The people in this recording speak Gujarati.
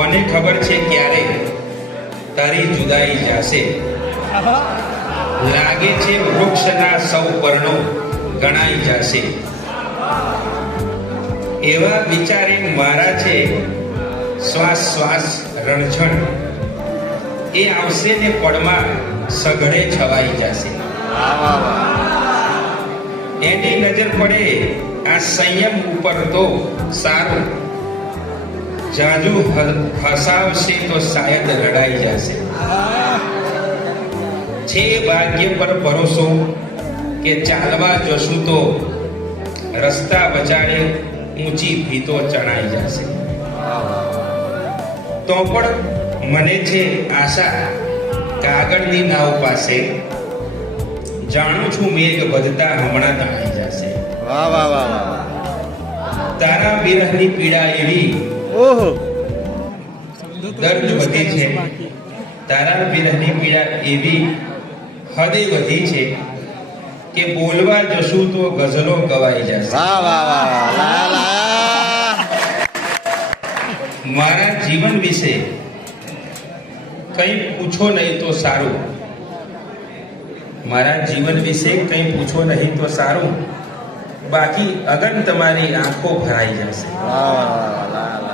કોને ખબર છે ક્યારે તારી જુદાઈ જશે. લાગે છે વૃક્ષના સૌ પર્ણો ગણાઈ જશે. એવા વિચારે મારા છે શ્વાસ શ્વાસ રણછણ. એ આવશે ને પળમાં સઘળે છવાઈ જશે. એની નજર પડે આ સંયમ ઉપર તો સારું. જાજુ હસાવશે તો શાયદ લડાઈ જશે. છે ભાગ્ય પર ભરોસો કે ચાલવા જશું તો રસ્તા વચાડે ઊંચી ભીતો ચણાઈ જશે. તો પણ મને છે આશા કાગળની નાવ પાસે. જાણું છું મેઘ વધતા હમણાં તણાઈ જશે. વાહ વાહ વાહ વાહ. તારા વિરહની પીડા એવી ઓહો દર્દ વધી છે. તારા વિરહની પીડા એવી હદે વધી છે કે બોલવા જશું તો ગઝલો ગવાઈ જશે. વાહ વાહ વાહ વાહ. મારા જીવન વિશે કંઈ પૂછો નહીં તો સારું. મારા જીવન વિશે કંઈ પૂછો નહીં તો સારું. બાકી અગન તમારી આંખો ભરાઈ જશે. વાહ વાહ વાહ.